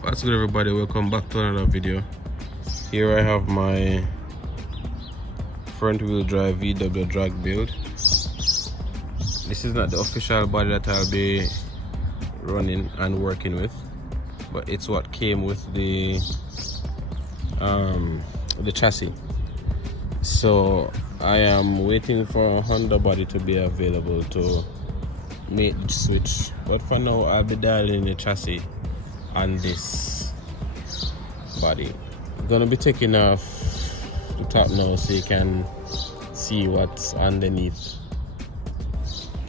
What's good, everybody? Welcome back to another video. Here I have my front wheel drive VW drag build. This is not the official body that I'll be running and working with, but it's what came with the chassis. So I am waiting for a Honda body to be available to make the switch, but for now I'll be dialing the chassis on this body. I'm gonna be taking off the top now so you can see what's underneath.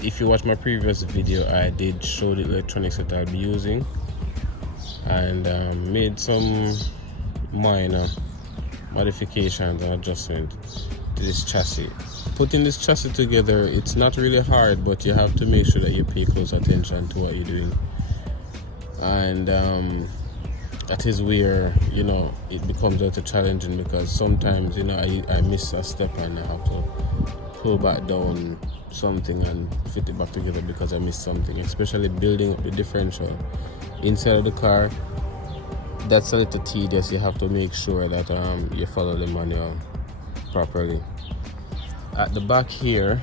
If you watch my previous video, I did show the electronics that I'll be using and made some minor modifications and adjustments to this chassis. Putting this chassis together, it's not really hard, but you have to make sure that you pay close attention to what you're doing. And that is where, you know, it becomes a little challenging, because sometimes, you know, I miss a step and I have to pull back down something and fit it back together because I missed something, especially building up the differential inside of the car. That's a little tedious. You have to make sure that you follow the manual properly. At the back here,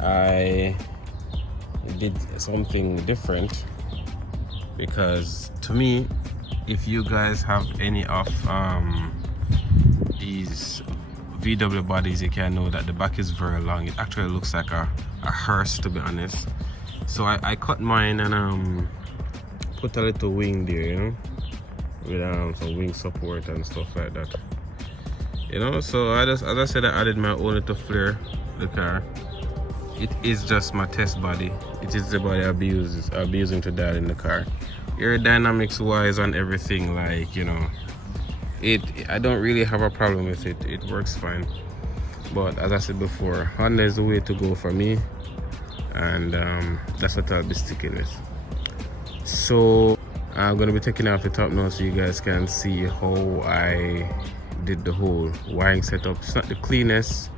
I did something different, because to me, if you guys have any of these VW bodies, you can know that the back is very long. It actually looks like a hearse, to be honest. So I cut mine and put a little wing there, you know, with some wing support and stuff like that, you know. So as I said, I added my own little flair to the car. It is just my test body. It is the body I'll be using to dial in the car. Aerodynamics wise and everything, like, you know, I don't really have a problem with it. It works fine. But as I said before, Honda is the way to go for me, and that's what I'll be sticking with. So I'm gonna be taking off the top now so you guys can see how I did the whole wiring setup. It's not the cleanest,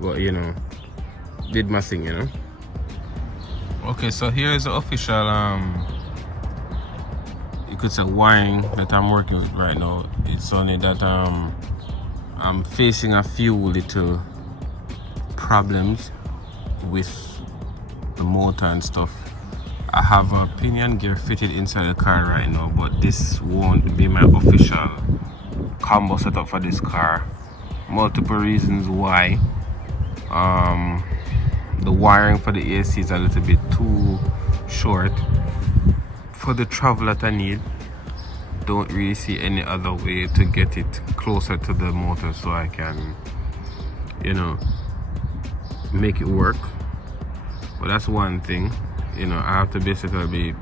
but, you know, did my thing, you know. Okay, so here is the official you could say wiring that I'm working with right now. It's only that I'm facing a few little problems with the motor and stuff. I have a pinion gear fitted inside the car right now, but this won't be my official combo setup for this car. Multiple reasons why. The wiring for the AC is a little bit too short for the travel that I need. Don't really see any other way to get it closer to the motor so I can, you know, make it work. But that's one thing, you know. I have to basically be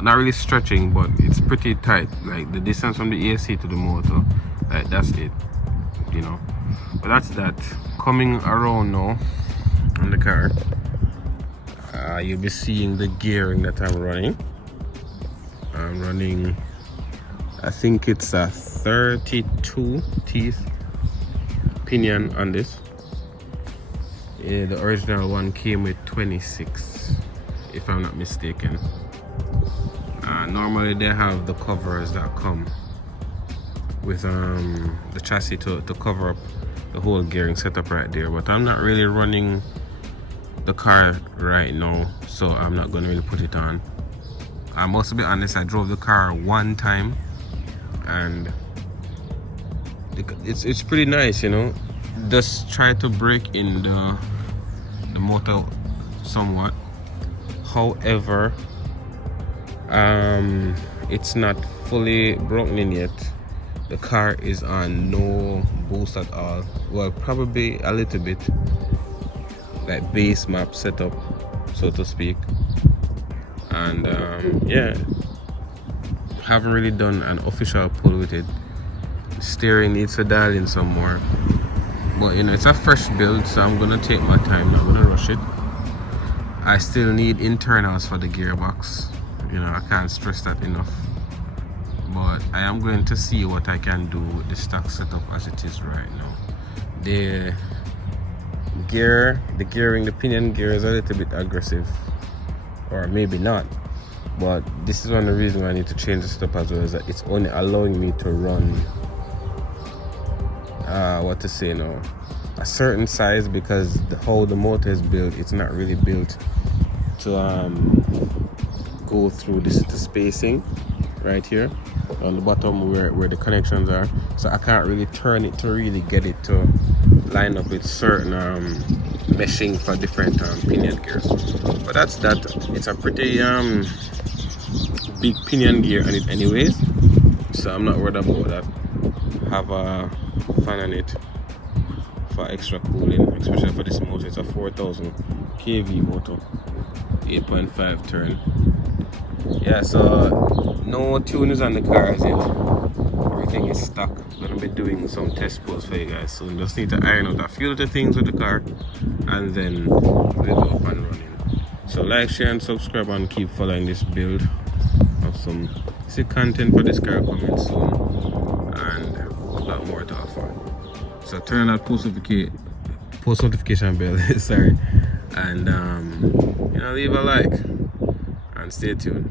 not really stretching, but it's pretty tight, like the distance from the AC to the motor, like that's it, you know. But that's that. Coming around now on the car, you'll be seeing the gearing that I'm running. I'm running, I think it's a 32 teeth pinion on this. Yeah, the original one came with 26, if I'm not mistaken. Normally they have the covers that come with the chassis to cover up the whole gearing setup right there, but I'm not really running the car right now, so I'm not going to really put it on. I must be honest, I drove the car one time and it's pretty nice, you know. Just try to break in the motor somewhat. However, it's not fully broken in yet. The car is on no boost at all. Well, probably a little bit, like base map setup, so to speak. And yeah, haven't really done an official pull with it. Steering needs to dial in some more, but, you know, it's a fresh build, so I'm gonna take my time, not gonna rush it. I still need internals for the gearbox, you know, I can't stress that enough. But I am going to see what I can do with the stock setup as it is right now. The pinion gear is a little bit aggressive, or maybe not. But this is one of the reasons why I need to change the setup as well, is that it's only allowing me to run what to say now, a certain size, because how the motor is built, it's not really built to go through the spacing right here on the bottom where the connections are. So I can't really turn it to really get it to line up with certain meshing for different pinion gears. But that's that. It's a pretty big pinion gear on it anyways, so I'm not worried about that. Have a fan on it for extra cooling, especially for this motor. It's a 4000 kV motor, 8.5 turn. Yeah, so no tuners on the car as yet. Everything is stuck. Gonna be doing some test posts for you guys soon. Just need to iron out a few little things with the car, and then we'll go up and running. So like, share and subscribe, and keep following this build. Have some content for this car coming soon, and a lot more to offer. So turn on that post notification bell sorry, and you know, leave a like and stay tuned.